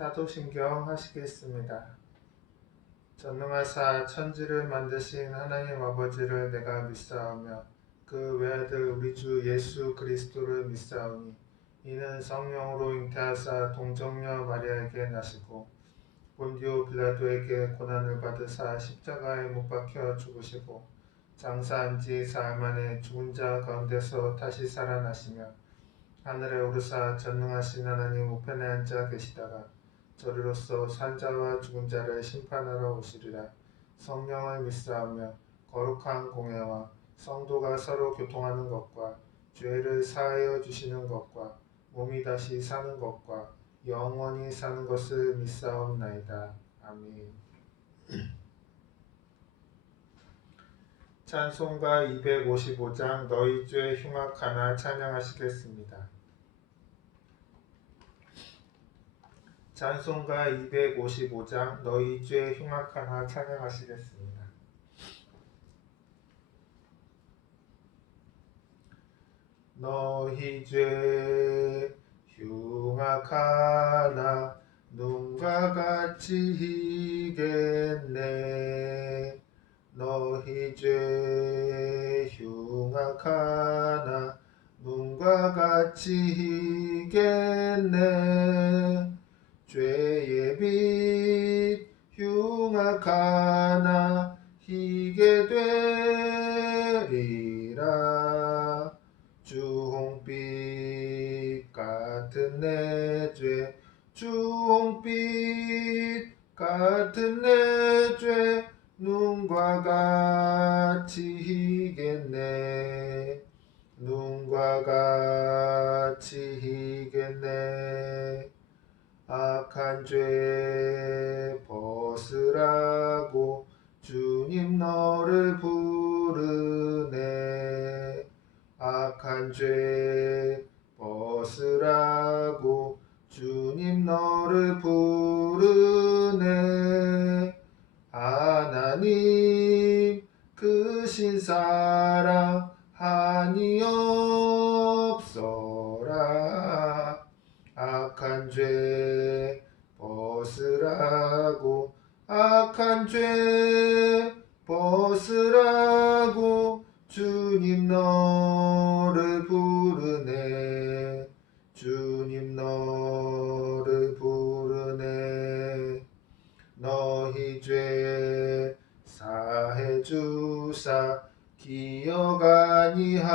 사도신경 하시겠습니다. 전능하사 천지를 만드신 하나님 아버지를 내가 믿사오며 그 외아들 우리 주 예수 그리스도를 믿사오니 이는 성령으로 잉태하사 동정녀 마리아에게 나시고 본디오 빌라도에게 고난을 받으사 십자가에 못 박혀 죽으시고 장사한 지 사흘 만에 죽은 자 가운데서 다시 살아나시며 하늘에 오르사 전능하신 하나님 우편에 앉아 계시다가 저리로서 산자와 죽은 자를 심판하러 오시리라. 성령을 믿사오며 거룩한 공예와 성도가 서로 교통하는 것과 죄를 사하여 주시는 것과 몸이 다시 사는 것과 영원히 사는 것을 믿사옵나이다. 아멘. 찬송가 255장 너희 죄 흉악하나 찬양하시겠습니다. 찬송가 255장 너희 죄 흉악하나 찬양하시겠습니다. 너희 죄 흉악하나 눈과 같이 희겠네. 너희 죄 흉악하나 눈과 같이 희겠네. 죄의 빛 흉악하나 희게 되리라. 주홍빛 같은 내 죄 주홍빛 같은 내 죄 눈과 같이 희겠네. 눈과 같이 희겠네. 악한 죄 벗으라고 주님 너를 부르네. 악한 죄 벗으라고 주님 너를 부르네. 하나님 크신 사랑 한이 없어라. 악한 죄 벗으라고 악한 죄 벗으라고 주님 너를 부르네. 주님 너를 부르네. 너희 죄 사해 주사 기억 아니하시네.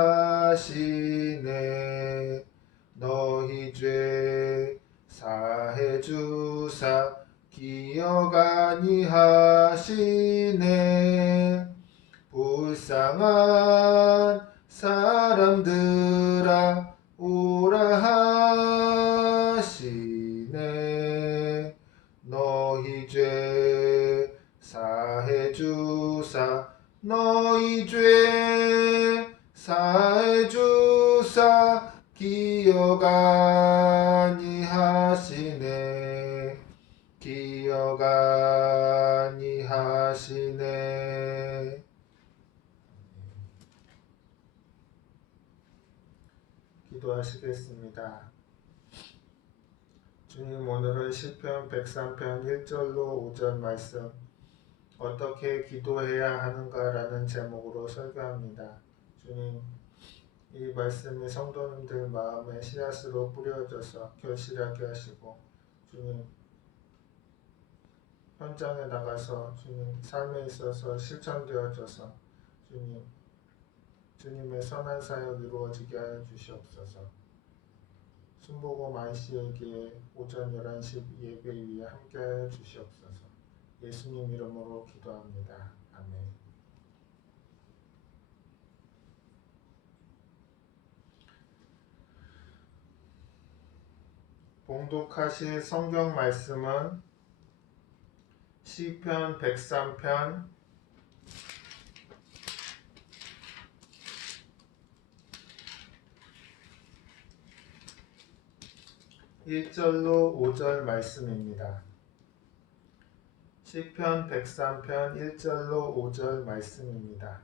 너희 죄 사해 주사 기억 아니하시네. 불쌍한 사람들아 오라 하시네. 너희 죄 사해 주사 너희 죄 사해 주사 기억 아니하시네. 기억 아니하시네. 기도하시겠습니다. 주님, 오늘은 시편 103편 1절로 5절 말씀 어떻게 기도해야 하는가라는 제목으로 설교합니다. 주님, 이 말씀이 성도님들 마음에 씨앗으로 뿌려져서 결실하게 하시고 주님, 현장에 나가서 주님 삶에 있어서 실천되어져서 주님의 선한 사역 이루어지게 하여 주시옵소서. 순복음 IC에게 오전 11시 예배 위에 함께 하여 주시옵소서. 예수님 이름으로 기도합니다. 아멘. 봉독하실 성경 말씀은 시편 103편 1절로 5절 말씀입니다. 시편 103편 1절로 5절 말씀입니다.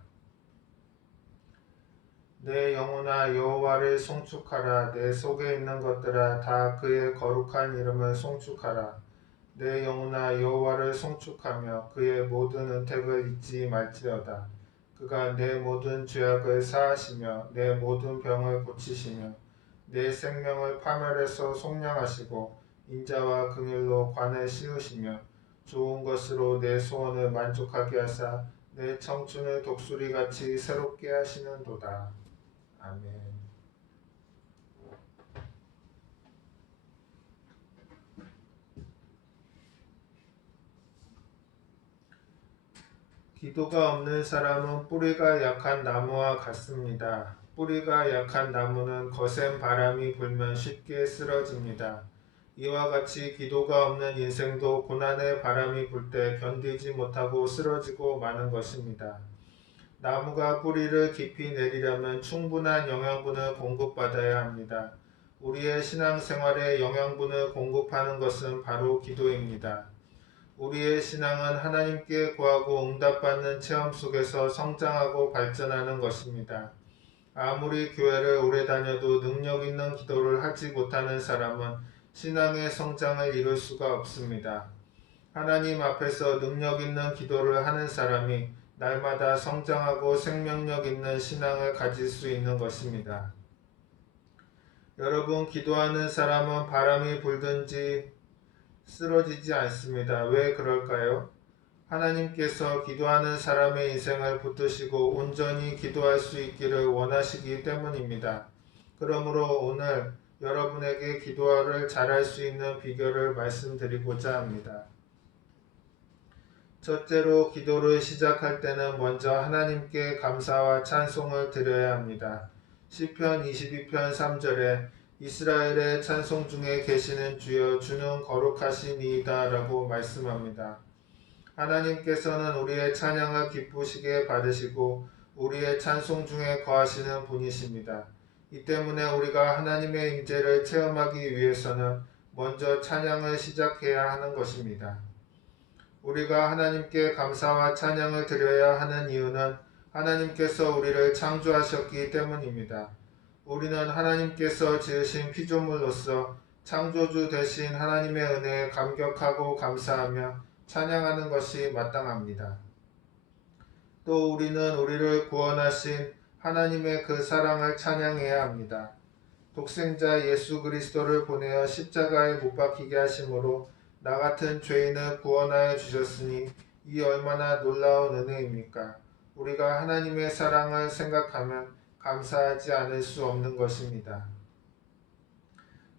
내 영혼아 여호와를 송축하라. 내 속에 있는 것들아 다 그의 거룩한 이름을 송축하라. 내 영혼아 여호와를 송축하며 그의 모든 은택을 잊지 말지어다. 그가 내 모든 죄악을 사하시며 내 모든 병을 고치시며 내 생명을 파멸에서 속량하시고 인자와 긍휼로 관을 씌우시며 좋은 것으로 내 소원을 만족하게 하사 내 청춘을 독수리같이 새롭게 하시는도다. 아멘. 기도가 없는 사람은 뿌리가 약한 나무와 같습니다. 뿌리가 약한 나무는 거센 바람이 불면 쉽게 쓰러집니다. 이와 같이 기도가 없는 인생도 고난의 바람이 불 때 견디지 못하고 쓰러지고 마는 것입니다. 나무가 뿌리를 깊이 내리려면 충분한 영양분을 공급받아야 합니다. 우리의 신앙생활에 영양분을 공급하는 것은 바로 기도입니다. 우리의 신앙은 하나님께 구하고 응답받는 체험 속에서 성장하고 발전하는 것입니다. 아무리 교회를 오래 다녀도 능력 있는 기도를 하지 못하는 사람은 신앙의 성장을 이룰 수가 없습니다. 하나님 앞에서 능력 있는 기도를 하는 사람이 날마다 성장하고 생명력 있는 신앙을 가질 수 있는 것입니다. 여러분, 기도하는 사람은 바람이 불든지 쓰러지지 않습니다. 왜 그럴까요? 하나님께서 기도하는 사람의 인생을 붙드시고 온전히 기도할 수 있기를 원하시기 때문입니다. 그러므로 오늘 여러분에게 기도를 잘할 수 있는 비결을 말씀드리고자 합니다. 첫째로 기도를 시작할 때는 먼저 하나님께 감사와 찬송을 드려야 합니다. 시편 22편 3절에 이스라엘의 찬송 중에 계시는 주여 주는 거룩하시니이다 라고 말씀합니다. 하나님께서는 우리의 찬양을 기쁘시게 받으시고 우리의 찬송 중에 거하시는 분이십니다. 이 때문에 우리가 하나님의 임재를 체험하기 위해서는 먼저 찬양을 시작해야 하는 것입니다. 우리가 하나님께 감사와 찬양을 드려야 하는 이유는 하나님께서 우리를 창조하셨기 때문입니다. 우리는 하나님께서 지으신 피조물로서 창조주 되신 하나님의 은혜에 감격하고 감사하며 찬양하는 것이 마땅합니다. 또 우리는 우리를 구원하신 하나님의 그 사랑을 찬양해야 합니다. 독생자 예수 그리스도를 보내어 십자가에 못 박히게 하심으로 나 같은 죄인을 구원하여 주셨으니 이 얼마나 놀라운 은혜입니까? 우리가 하나님의 사랑을 생각하면 감사하지 않을 수 없는 것입니다.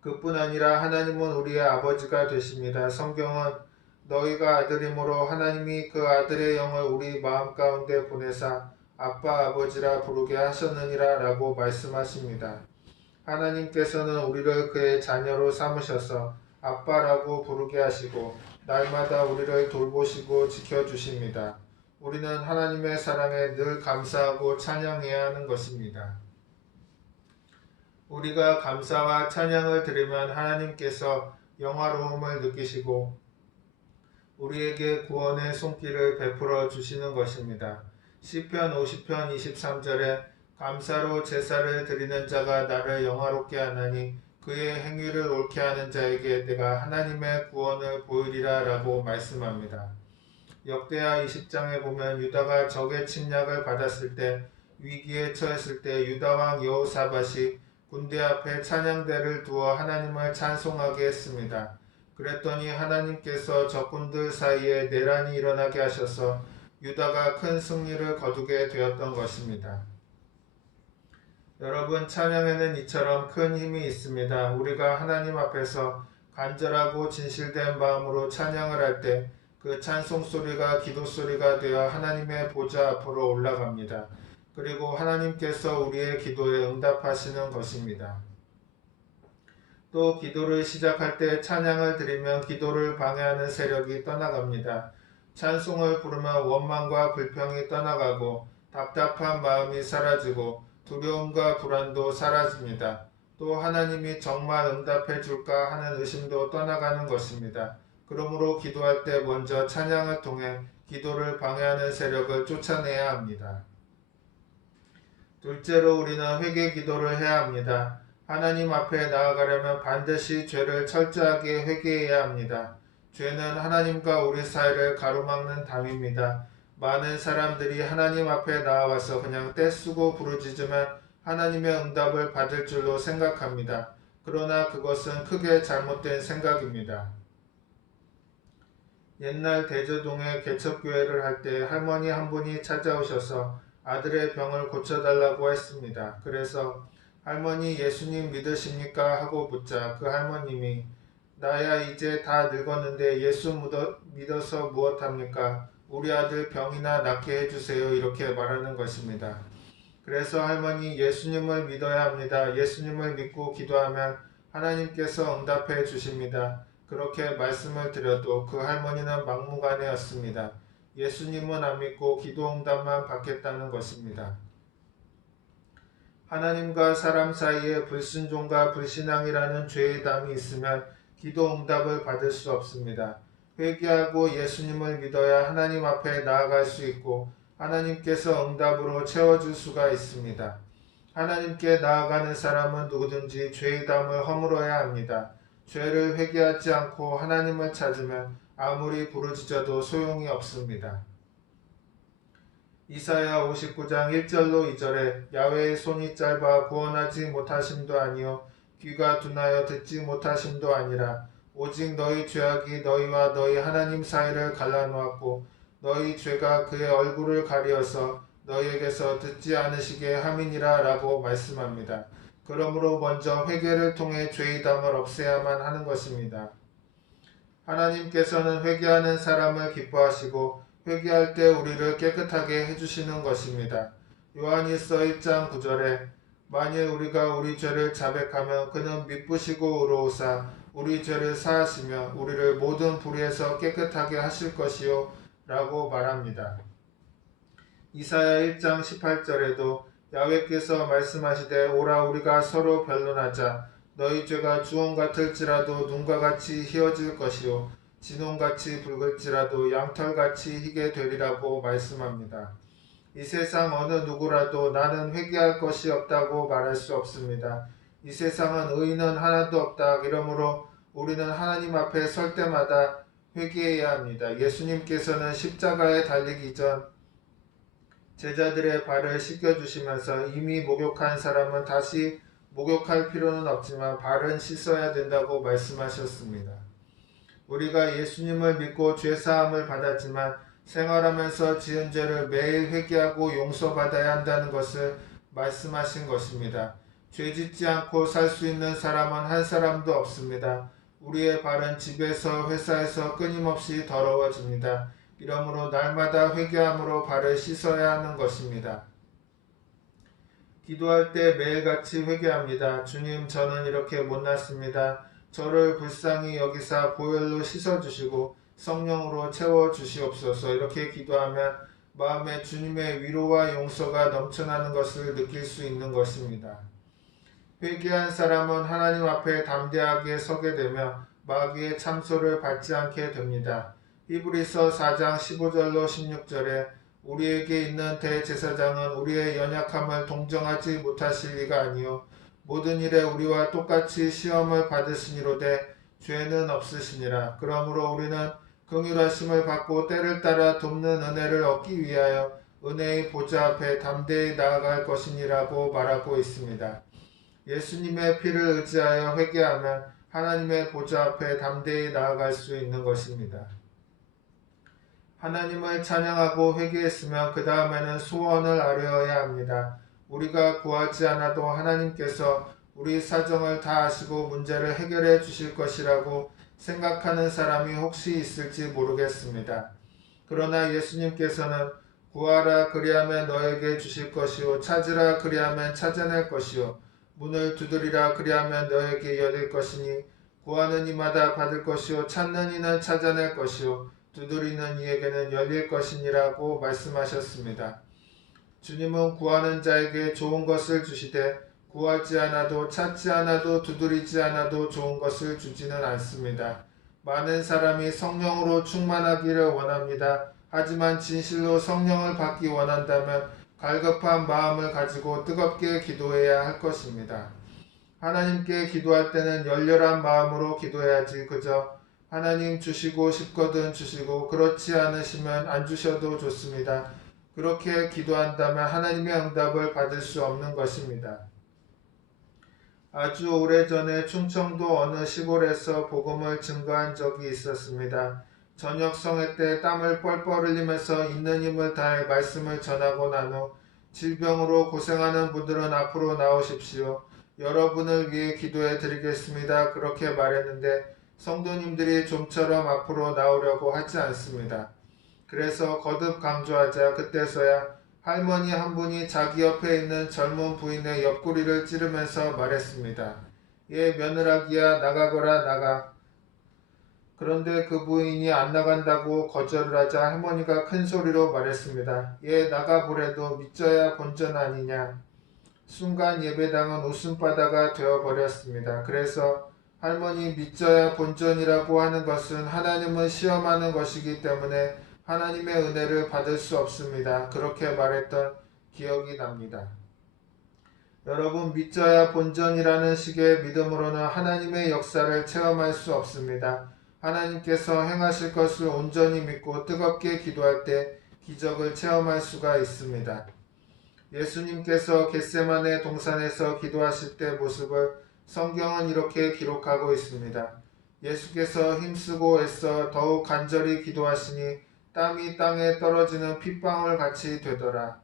그뿐 아니라 하나님은 우리의 아버지가 되십니다. 성경은 너희가 아들이므로 하나님이 그 아들의 영을 우리 마음 가운데 보내사 아빠 아버지라 부르게 하셨느니라 라고 말씀하십니다. 하나님께서는 우리를 그의 자녀로 삼으셔서 아빠라고 부르게 하시고 날마다 우리를 돌보시고 지켜주십니다. 우리는 하나님의 사랑에 늘 감사하고 찬양해야 하는 것입니다. 우리가 감사와 찬양을 드리면 하나님께서 영화로움을 느끼시고 우리에게 구원의 손길을 베풀어 주시는 것입니다. 시편 50편 23절에 감사로 제사를 드리는 자가 나를 영화롭게 하나니 그의 행위를 옳게 하는 자에게 내가 하나님의 구원을 보이리라 라고 말씀합니다. 역대하 20장에 보면 유다가 적의 침략을 받았을 때 위기에 처했을 때 유다왕 여호사밧이 군대 앞에 찬양대를 두어 하나님을 찬송하게 했습니다. 그랬더니 하나님께서 적군들 사이에 내란이 일어나게 하셔서 유다가 큰 승리를 거두게 되었던 것입니다. 여러분, 찬양에는 이처럼 큰 힘이 있습니다. 우리가 하나님 앞에서 간절하고 진실된 마음으로 찬양을 할 때 그 찬송 소리가 기도 소리가 되어 하나님의 보좌 앞으로 올라갑니다. 그리고 하나님께서 우리의 기도에 응답하시는 것입니다. 또 기도를 시작할 때 찬양을 드리면 기도를 방해하는 세력이 떠나갑니다. 찬송을 부르면 원망과 불평이 떠나가고 답답한 마음이 사라지고 두려움과 불안도 사라집니다. 또 하나님이 정말 응답해 줄까 하는 의심도 떠나가는 것입니다. 그러므로 기도할 때 먼저 찬양을 통해 기도를 방해하는 세력을 쫓아내야 합니다. 둘째로 우리는 회개 기도를 해야 합니다. 하나님 앞에 나아가려면 반드시 죄를 철저하게 회개해야 합니다. 죄는 하나님과 우리 사이를 가로막는 담입니다. 많은 사람들이 하나님 앞에 나와서 그냥 떼쓰고 부르짖으면 하나님의 응답을 받을 줄로 생각합니다. 그러나 그것은 크게 잘못된 생각입니다. 옛날 대저동에 개척교회를 할 때 할머니 한 분이 찾아오셔서 아들의 병을 고쳐달라고 했습니다. 그래서 할머니 예수님 믿으십니까? 하고 묻자 그 할머님이 나야 이제 다 늙었는데 예수 믿어서 무엇합니까? 우리 아들 병이나 낫게 해주세요. 이렇게 말하는 것입니다. 그래서 할머니 예수님을 믿어야 합니다. 예수님을 믿고 기도하면 하나님께서 응답해 주십니다. 그렇게 말씀을 드려도 그 할머니는 막무가내였습니다. 예수님은 안 믿고 기도 응답만 받겠다는 것입니다. 하나님과 사람 사이에 불순종과 불신앙이라는 죄의 담이 있으면 기도 응답을 받을 수 없습니다. 회개하고 예수님을 믿어야 하나님 앞에 나아갈 수 있고 하나님께서 응답으로 채워줄 수가 있습니다. 하나님께 나아가는 사람은 누구든지 죄의 담을 허물어야 합니다. 죄를 회개하지 않고 하나님을 찾으면 아무리 부르짖어도 소용이 없습니다. 이사야 59장 1절로 2절에 야훼의 손이 짧아 구원하지 못하심도 아니요 귀가 둔하여 듣지 못하심도 아니라 오직 너희 죄악이 너희와 너희 하나님 사이를 갈라놓았고 너희 죄가 그의 얼굴을 가리어서 너희에게서 듣지 않으시게 함이니라 라고 말씀합니다. 그러므로 먼저 회개를 통해 죄의 담을 없애야만 하는 것입니다. 하나님께서는 회개하는 사람을 기뻐하시고 회개할 때 우리를 깨끗하게 해주시는 것입니다. 요한일서 1장 9절에 만일 우리가 우리 죄를 자백하면 그는 미쁘시고 의로우사 우리 죄를 사하시며 우리를 모든 불의에서 깨끗하게 하실 것이요 라고 말합니다. 이사야 1장 18절에도 야훼께서 말씀하시되 오라 우리가 서로 변론하자 너희 죄가 주홍 같을지라도 눈과 같이 희어질 것이요 진홍같이 붉을지라도 양털같이 희게 되리라고 말씀합니다. 이 세상 어느 누구라도 나는 회개할 것이 없다고 말할 수 없습니다. 이 세상은 의인은 하나도 없다. 이러므로 우리는 하나님 앞에 설 때마다 회개해야 합니다. 예수님께서는 십자가에 달리기 전 제자들의 발을 씻겨주시면서 이미 목욕한 사람은 다시 목욕할 필요는 없지만 발은 씻어야 된다고 말씀하셨습니다. 우리가 예수님을 믿고 죄사함을 받았지만 생활하면서 지은 죄를 매일 회개하고 용서받아야 한다는 것을 말씀하신 것입니다. 죄짓지 않고 살 수 있는 사람은 한 사람도 없습니다. 우리의 발은 집에서 회사에서 끊임없이 더러워집니다. 이러므로 날마다 회개함으로 발을 씻어야 하는 것입니다. 기도할 때 매일같이 회개합니다. 주님, 저는 이렇게 못났습니다. 저를 불쌍히 여기사 보혈로 씻어주시고 성령으로 채워주시옵소서. 이렇게 기도하면 마음에 주님의 위로와 용서가 넘쳐나는 것을 느낄 수 있는 것입니다. 회개한 사람은 하나님 앞에 담대하게 서게 되며 마귀의 참소를 받지 않게 됩니다. 히브리서 4장 15절로 16절에 우리에게 있는 대제사장은 우리의 연약함을 동정하지 못하실 리가 아니요 모든 일에 우리와 똑같이 시험을 받으시니로되 죄는 없으시니라. 그러므로 우리는 긍휼하심을 받고 때를 따라 돕는 은혜를 얻기 위하여 은혜의 보좌 앞에 담대히 나아갈 것이니라고 말하고 있습니다. 예수님의 피를 의지하여 회개하면 하나님의 보좌 앞에 담대히 나아갈 수 있는 것입니다. 하나님을 찬양하고 회개했으면 그 다음에는 소원을 아뢰어야 합니다. 우리가 구하지 않아도 하나님께서 우리 사정을 다 아시고 문제를 해결해 주실 것이라고 생각하는 사람이 혹시 있을지 모르겠습니다. 그러나 예수님께서는 구하라 그리하면 너에게 주실 것이요 찾으라 그리하면 찾아낼 것이요 문을 두드리라 그리하면 너에게 열릴 것이니 구하는 이마다 받을 것이요 찾는 이는 찾아낼 것이요 두드리는 이에게는 열릴 것이니라고 말씀하셨습니다. 주님은 구하는 자에게 좋은 것을 주시되 구하지 않아도 찾지 않아도 두드리지 않아도 좋은 것을 주지는 않습니다. 많은 사람이 성령으로 충만하기를 원합니다. 하지만 진실로 성령을 받기 원한다면 갈급한 마음을 가지고 뜨겁게 기도해야 할 것입니다. 하나님께 기도할 때는 열렬한 마음으로 기도해야지 그저 하나님 주시고 싶거든 주시고 그렇지 않으시면 안 주셔도 좋습니다. 그렇게 기도한다면 하나님의 응답을 받을 수 없는 것입니다. 아주 오래전에 충청도 어느 시골에서 복음을 증거한 적이 있었습니다. 저녁 성회 때 땀을 뻘뻘 흘리면서 있는 힘을 다해 말씀을 전하고 난 후 질병으로 고생하는 분들은 앞으로 나오십시오. 여러분을 위해 기도해 드리겠습니다. 그렇게 말했는데 성도님들이 좀처럼 앞으로 나오려고 하지 않습니다. 그래서 거듭 강조하자 그때서야 할머니 한 분이 자기 옆에 있는 젊은 부인의 옆구리를 찌르면서 말했습니다. 얘 며느라기야 나가거라 나가. 그런데 그 부인이 안 나간다고 거절을 하자 할머니가 큰 소리로 말했습니다. 얘 나가보래도 믿져야 본전 아니냐. 순간 예배당은 웃음바다가 되어버렸습니다. 그래서 할머니 믿져야 본전이라고 하는 것은 하나님을 시험하는 것이기 때문에 하나님의 은혜를 받을 수 없습니다. 그렇게 말했던 기억이 납니다. 여러분 믿져야 본전이라는 식의 믿음으로는 하나님의 역사를 체험할 수 없습니다. 하나님께서 행하실 것을 온전히 믿고 뜨겁게 기도할 때 기적을 체험할 수가 있습니다. 예수님께서 겟세마네 동산에서 기도하실 때 모습을 성경은 이렇게 기록하고 있습니다. 예수께서 힘쓰고 애써 더욱 간절히 기도하시니 땀이 땅에 떨어지는 핏방울 같이 되더라.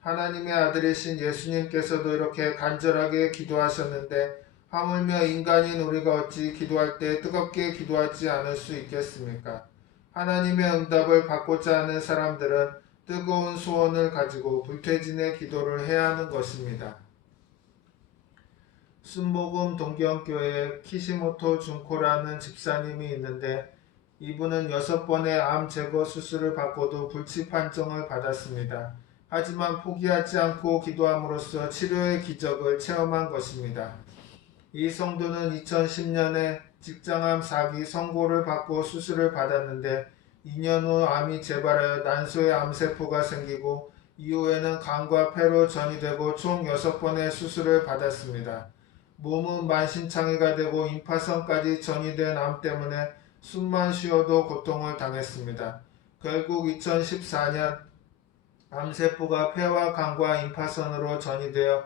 하나님의 아들이신 예수님께서도 이렇게 간절하게 기도하셨는데 하물며 인간인 우리가 어찌 기도할 때 뜨겁게 기도하지 않을 수 있겠습니까? 하나님의 응답을 받고자 하는 사람들은 뜨거운 소원을 가지고 불태진의 기도를 해야 하는 것입니다. 순복음 동경교회에 키시모토 준코라는 집사님이 있는데 이분은 6번의 암 제거 수술을 받고도 불치 판정을 받았습니다. 하지만 포기하지 않고 기도함으로써 치료의 기적을 체험한 것입니다. 이 성도는 2010년에 직장암 4기 선고를 받고 수술을 받았는데 2년 후 암이 재발하여 난소에 암세포가 생기고 이후에는 간과 폐로 전이되고 총 6번의 수술을 받았습니다. 몸은 만신창이가 되고 임파선까지 전이된 암 때문에 숨만 쉬어도 고통을 당했습니다. 결국 2014년 암세포가 폐와 간과 임파선으로 전이되어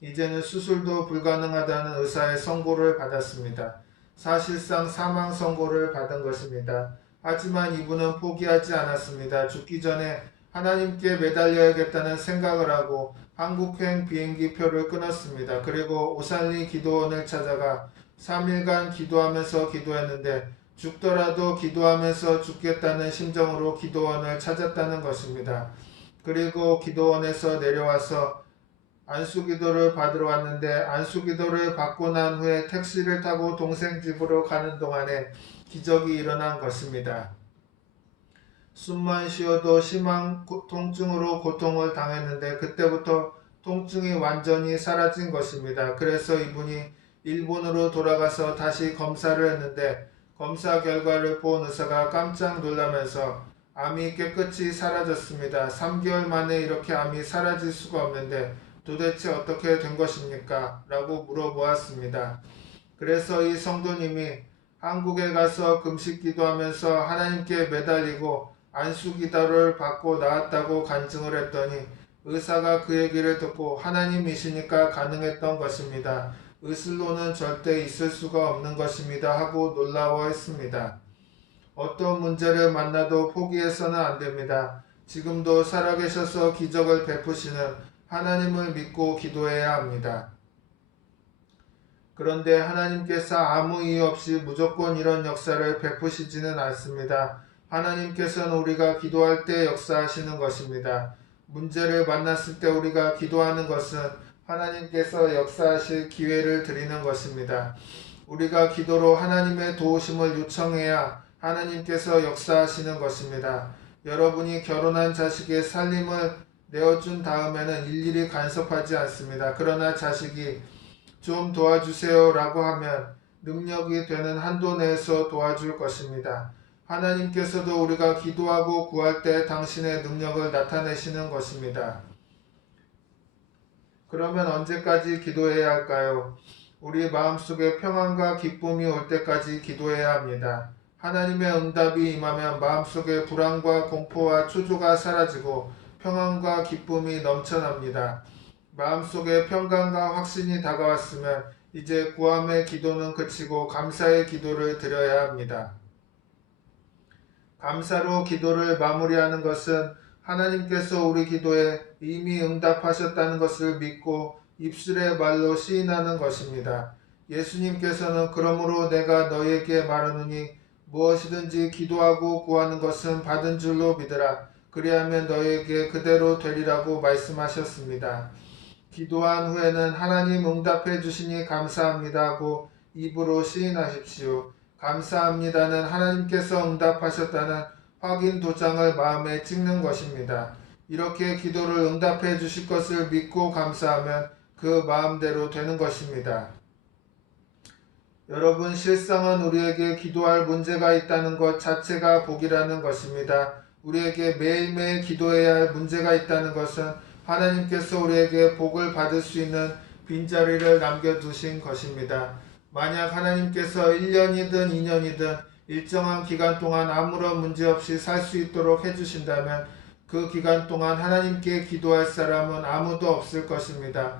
이제는 수술도 불가능하다는 의사의 선고를 받았습니다. 사실상 사망 선고를 받은 것입니다. 하지만 이분은 포기하지 않았습니다. 죽기 전에 하나님께 매달려야겠다는 생각을 하고 한국행 비행기 표를 끊었습니다. 그리고 오산리 기도원을 찾아가 3일간 기도하면서 기도했는데 죽더라도 기도하면서 죽겠다는 심정으로 기도원을 찾았다는 것입니다. 그리고 기도원에서 내려와서 안수기도를 받으러 왔는데 안수기도를 받고 난 후에 택시를 타고 동생 집으로 가는 동안에 기적이 일어난 것입니다. 숨만 쉬어도 심한 통증으로 고통을 당했는데 그때부터 통증이 완전히 사라진 것입니다. 그래서 이분이 일본으로 돌아가서 다시 검사를 했는데 검사 결과를 본 의사가 깜짝 놀라면서 암이 깨끗이 사라졌습니다. 3개월 만에 이렇게 암이 사라질 수가 없는데 도대체 어떻게 된 것입니까? 라고 물어보았습니다. 그래서 이 성도님이 한국에 가서 금식 기도하면서 하나님께 매달리고 안수기도를 받고 나았다고 간증을 했더니 의사가 그 얘기를 듣고 하나님이시니까 가능했던 것입니다. 의술로는 절대 있을 수가 없는 것입니다 하고 놀라워했습니다. 어떤 문제를 만나도 포기해서는 안 됩니다. 지금도 살아계셔서 기적을 베푸시는 하나님을 믿고 기도해야 합니다. 그런데 하나님께서 아무 이유 없이 무조건 이런 역사를 베푸시지는 않습니다. 하나님께서는 우리가 기도할 때 역사하시는 것입니다. 문제를 만났을 때 우리가 기도하는 것은 하나님께서 역사하실 기회를 드리는 것입니다. 우리가 기도로 하나님의 도우심을 요청해야 하나님께서 역사하시는 것입니다. 여러분이 결혼한 자식의 살림을 내어준 다음에는 일일이 간섭하지 않습니다. 그러나 자식이 좀 도와주세요 라고 하면 능력이 되는 한도 내에서 도와줄 것입니다. 하나님께서도 우리가 기도하고 구할 때 당신의 능력을 나타내시는 것입니다. 그러면 언제까지 기도해야 할까요? 우리 마음속에 평안과 기쁨이 올 때까지 기도해야 합니다. 하나님의 응답이 임하면 마음속의 불안과 공포와 초조가 사라지고 평안과 기쁨이 넘쳐납니다. 마음속에 평강과 확신이 다가왔으면 이제 구함의 기도는 그치고 감사의 기도를 드려야 합니다. 감사로 기도를 마무리하는 것은 하나님께서 우리 기도에 이미 응답하셨다는 것을 믿고 입술의 말로 시인하는 것입니다. 예수님께서는 그러므로 내가 너희에게 말하노니 무엇이든지 기도하고 구하는 것은 받은 줄로 믿으라. 그리하면 너희에게 그대로 되리라고 말씀하셨습니다. 기도한 후에는 하나님 응답해 주시니 감사합니다 하고 입으로 시인하십시오. 감사합니다는 하나님께서 응답하셨다는 확인 도장을 마음에 찍는 것입니다. 이렇게 기도를 응답해 주실 것을 믿고 감사하면 그 마음대로 되는 것입니다. 여러분, 실상은 우리에게 기도할 문제가 있다는 것 자체가 복이라는 것입니다. 우리에게 매일매일 기도해야 할 문제가 있다는 것은 하나님께서 우리에게 복을 받을 수 있는 빈자리를 남겨두신 것입니다. 만약 하나님께서 1년이든 2년이든 일정한 기간 동안 아무런 문제 없이 살 수 있도록 해주신다면 그 기간 동안 하나님께 기도할 사람은 아무도 없을 것입니다.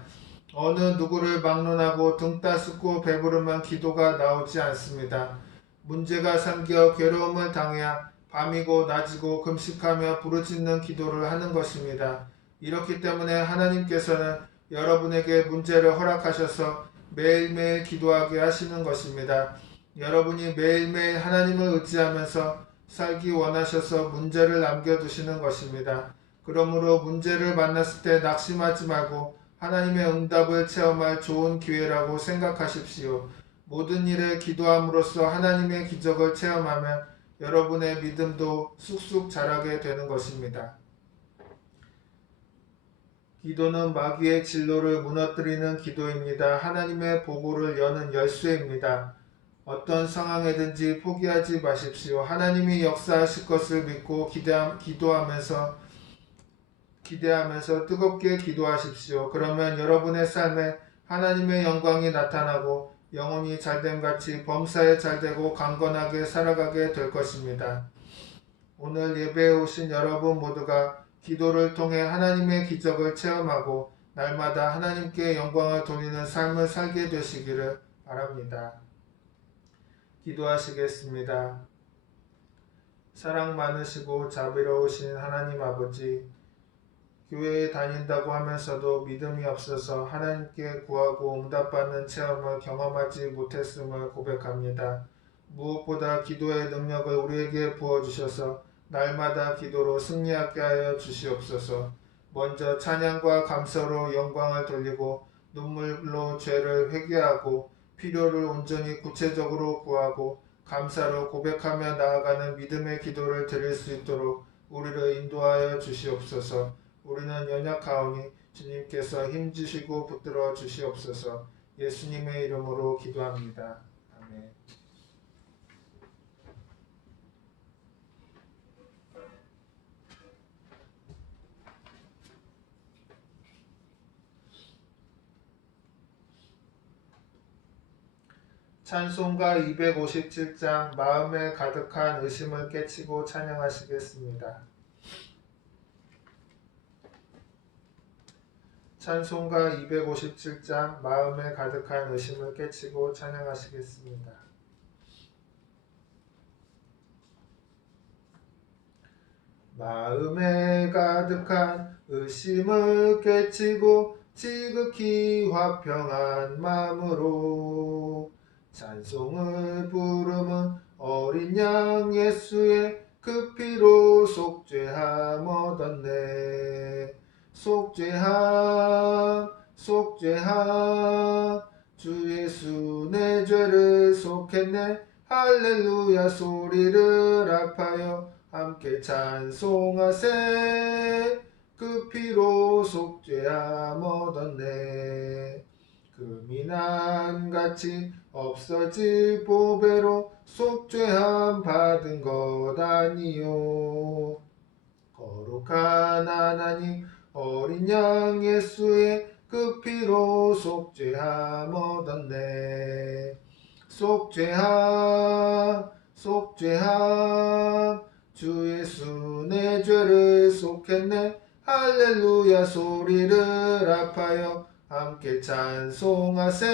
어느 누구를 막론하고 등 따스고 배부르면 기도가 나오지 않습니다. 문제가 생겨 괴로움을 당해야 밤이고 낮이고 금식하며 부르짖는 기도를 하는 것입니다. 이렇기 때문에 하나님께서는 여러분에게 문제를 허락하셔서 매일매일 기도하게 하시는 것입니다. 여러분이 매일매일 하나님을 의지하면서 살기 원하셔서 문제를 남겨두시는 것입니다. 그러므로 문제를 만났을 때 낙심하지 말고 하나님의 응답을 체험할 좋은 기회라고 생각하십시오. 모든 일에 기도함으로써 하나님의 기적을 체험하면 여러분의 믿음도 쑥쑥 자라게 되는 것입니다. 기도는 마귀의 진로를 무너뜨리는 기도입니다. 하나님의 보고를 여는 열쇠입니다. 어떤 상황에든지 포기하지 마십시오. 하나님이 역사하실 것을 믿고 기대하면서 뜨겁게 기도하십시오. 그러면 여러분의 삶에 하나님의 영광이 나타나고 영혼이 잘됨같이 범사에 잘되고 강건하게 살아가게 될 것입니다. 오늘 예배에 오신 여러분 모두가 기도를 통해 하나님의 기적을 체험하고 날마다 하나님께 영광을 돌리는 삶을 살게 되시기를 바랍니다. 기도하시겠습니다. 사랑 많으시고 자비로우신 하나님 아버지, 교회에 다닌다고 하면서도 믿음이 없어서 하나님께 구하고 응답받는 체험을 경험하지 못했음을 고백합니다. 무엇보다 기도의 능력을 우리에게 부어주셔서 날마다 기도로 승리하게 하여 주시옵소서. 먼저 찬양과 감사로 영광을 돌리고 눈물로 죄를 회개하고 필요를 온전히 구체적으로 구하고 감사로 고백하며 나아가는 믿음의 기도를 드릴 수 있도록 우리를 인도하여 주시옵소서. 우리는 연약하오니 주님께서 힘주시고 붙들어 주시옵소서. 예수님의 이름으로 기도합니다. 아멘. 찬송가 257장 마음에 가득한 의심을 깨치고 찬양하시겠습니다. 찬송가 257장 마음에 가득한 의심을 깨치고 찬양하시겠습니다. 마음에 가득한 의심을 깨치고 지극히 화평한 마음으로 찬송을 부르는 어린 양 예수의 그 피로 속죄함 얻었네. 속죄함 주 예수 내 죄를 속했네. 할렐루야 소리를 합하여 함께 찬송하세. 그 피로 속죄함 얻었네. 금이 난같이 없어질 보배로 속죄함 받은 것 아니요. 거룩한 하나님 어린 양 예수의 그 피로 속죄함 얻었네. 속죄함 속죄함. 주 예수 내 죄를 속했네. 할렐루야 소리를 합하여 함께 찬송하세.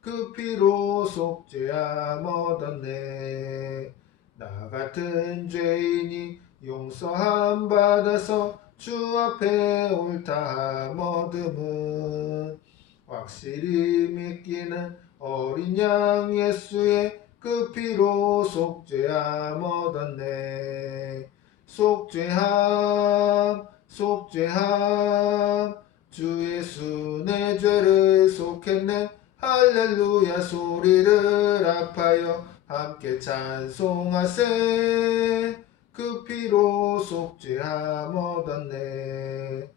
그 피로 속죄함 얻었네. 나 같은 죄인이 용서함 받아서 주 앞에 옳다함 얻음은 확실히 믿기는 어린 양 예수의 그 피로 속죄함 얻었네. 속죄함 속죄함. 주 예수 내 죄를 속했네. 할렐루야 소리를 합하여 함께 찬송하세. 그 피로 속죄함 얻었네.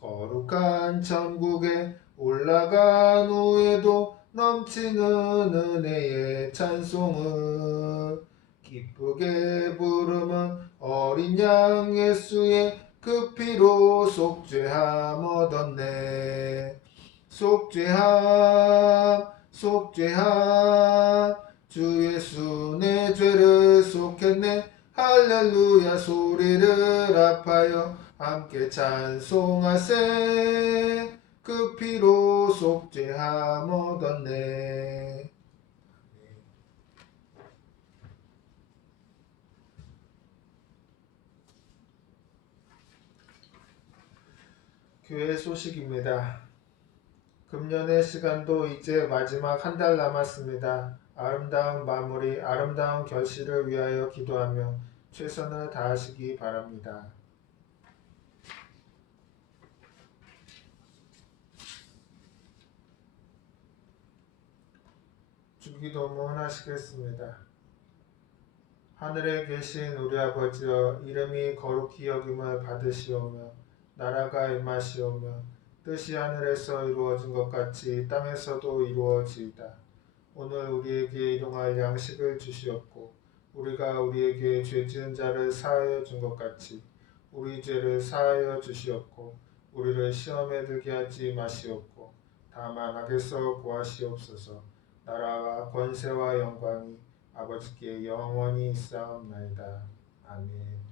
거룩한 천국에 올라간 후에도 넘치는 은혜의 찬송을 기쁘게 부르면 어린 양 예수의 그 피로 속죄함 얻었네. 속죄함 속죄함. 주 예수 내 죄를 속했네. 할렐루야 소리를 합하여 함께 찬송하세. 그 피로 속죄함 얻었네. 교회 소식입니다. 금년의 시간도 이제 마지막 한 달 남았습니다. 아름다운 마무리, 아름다운 결실을 위하여 기도하며 최선을 다하시기 바랍니다. 주기도문 하시겠습니다. 하늘에 계신 우리 아버지여, 이름이 거룩히 여김을 받으시오며 나라가 임하시오며 뜻이 하늘에서 이루어진 것 같이 땅에서도 이루어지이다. 오늘 우리에게 일용할 양식을 주시옵고 우리가 우리에게 죄 지은 자를 사하여 준 것 같이 우리 죄를 사하여 주시옵고 우리를 시험에 들게 하지 마시옵고 다만 악에서 구하시옵소서. 나라와 권세와 영광이 아버지께 영원히 있사옵나이다. 아멘.